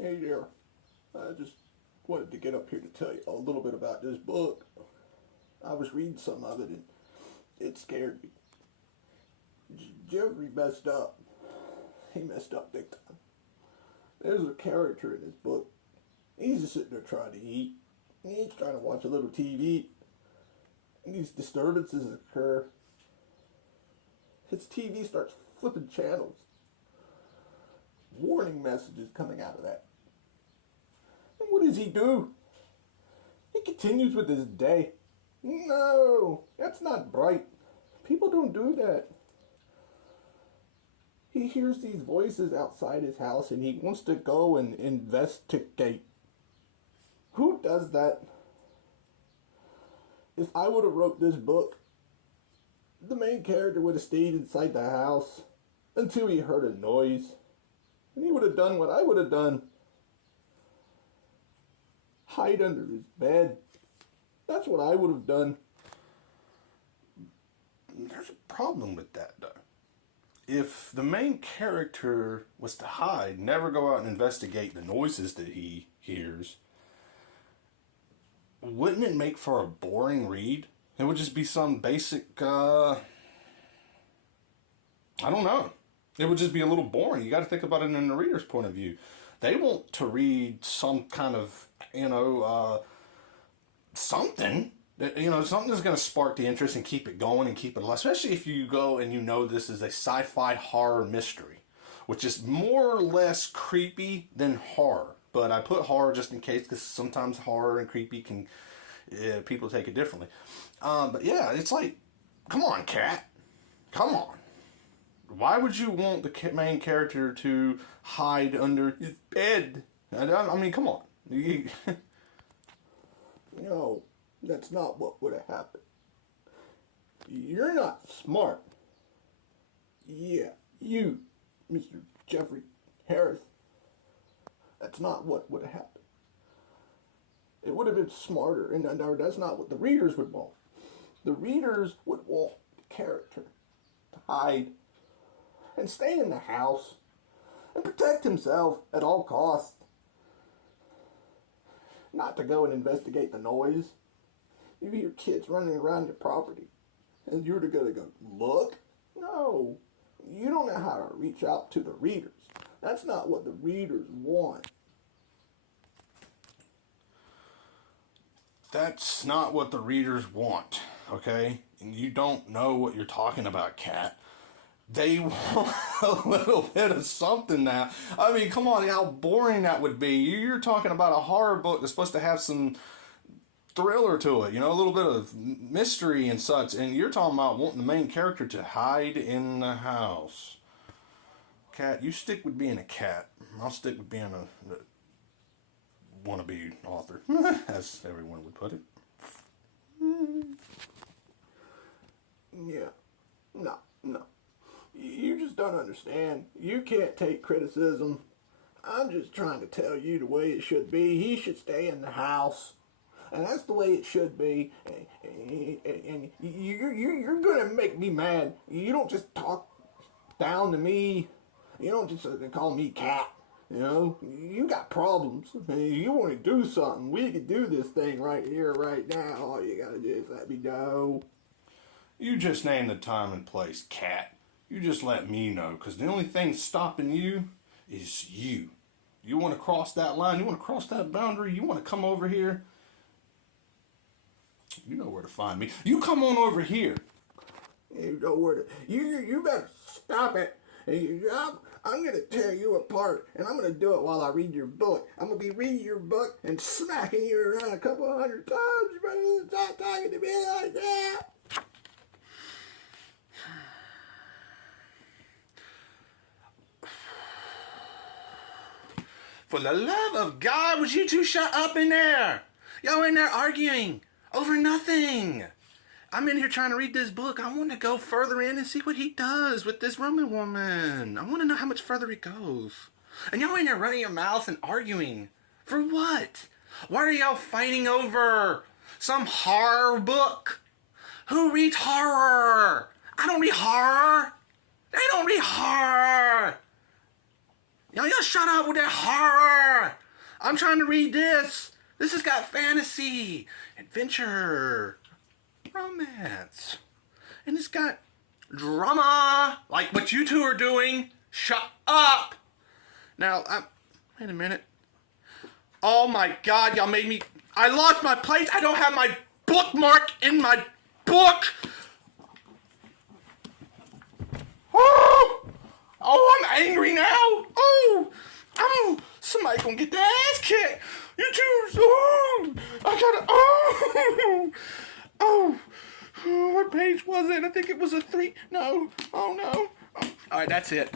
Hey there. I just wanted to get up here to tell you a little bit about this book. I was reading some of it and it scared me. Jeffrey messed up. He messed up big time. There's a character in this book. He's just sitting there trying to eat. He's trying to watch a little TV. And these disturbances occur. His TV starts flipping channels. Warning messages coming out of that. And what does he do? He continues with his day. No, that's not bright. People don't do that. He hears these voices outside his house and he wants to go and investigate. Who does that? If I would have wrote this book, the main character would have stayed inside the house until he heard a noise. And he would have done what I would have done. Hide under his bed. That's what I would have done. There's a problem with that, though. If the main character was to hide, never go out and investigate the noises that he hears, wouldn't it make for a boring read? It would just be some basic, I don't know. It would just be a little boring. You got to think about it in the reader's point of view. They want to read some kind of, something. Something that's going to spark the interest and keep it going and keep it alive. Especially if you go and this is a sci-fi horror mystery, which is more or less creepy than horror. But I put horror just in case, because sometimes horror and creepy can, people take it differently. But yeah, it's like, come on, cat. Come on. Why would you want the main character to hide under his bed? I mean, come on. No, that's not what would have happened. You're not smart. Yeah, you, Mr. Jeffrey Harris. That's not what would have happened. It would have been smarter, and that's not what the readers would want. The readers would want the character to hide and stay in the house and protect himself at all costs. Not to go and investigate the noise. You hear kids running around your property and you're going to go, look? No. You don't know how to reach out to the readers. That's not what the readers want. That's not what the readers want, okay? And you don't know what you're talking about, Cat. They want a little bit of something now. I mean, come on, how boring that would be. You're talking about a horror book that's supposed to have some thriller to it, a little bit of mystery and such. And you're talking about wanting the main character to hide in the house. Cat, you stick with being a cat. I'll stick with being a wannabe author, as everyone would put it. Yeah. No. You just don't understand. You can't take criticism. I'm just trying to tell you the way it should be. He should stay in the house. And that's the way it should be. And you're going to make me mad. You don't just talk down to me. You don't just call me cat. You got problems. You want to do something. We can do this thing right here, right now. All you got to do is let me know. You just name the time and place, cat. You just let me know, because the only thing stopping you is you. You want to cross that line, you want to cross that boundary, you want to come over here, you know where to find me. You come on over here. You know where to... You better stop it. I'm going to tear you apart, and I'm going to do it while I read your book. I'm going to be reading your book and smacking you around a couple 100 times. You better stop talking to me like that. For the love of God, would you two shut up in there? Y'all in there arguing over nothing. I'm in here trying to read this book. I want to go further in and see what he does with this Roman woman. I want to know how much further it goes. And y'all in there running your mouth and arguing. For what? Why are y'all fighting over some horror book? Who reads horror? I don't read horror. They don't read horror. Y'all shut up with that horror. I'm trying to read this. This has got fantasy, adventure, romance. And it's got drama, like what you two are doing. Shut up! Now, wait a minute. Oh my God, y'all made me... I lost my place. I don't have my bookmark in my book. Oh, I'm angry now. Oh, somebody gonna get their ass kicked. You two, what page was it? I think it was a 3. No, oh no. All right, that's it.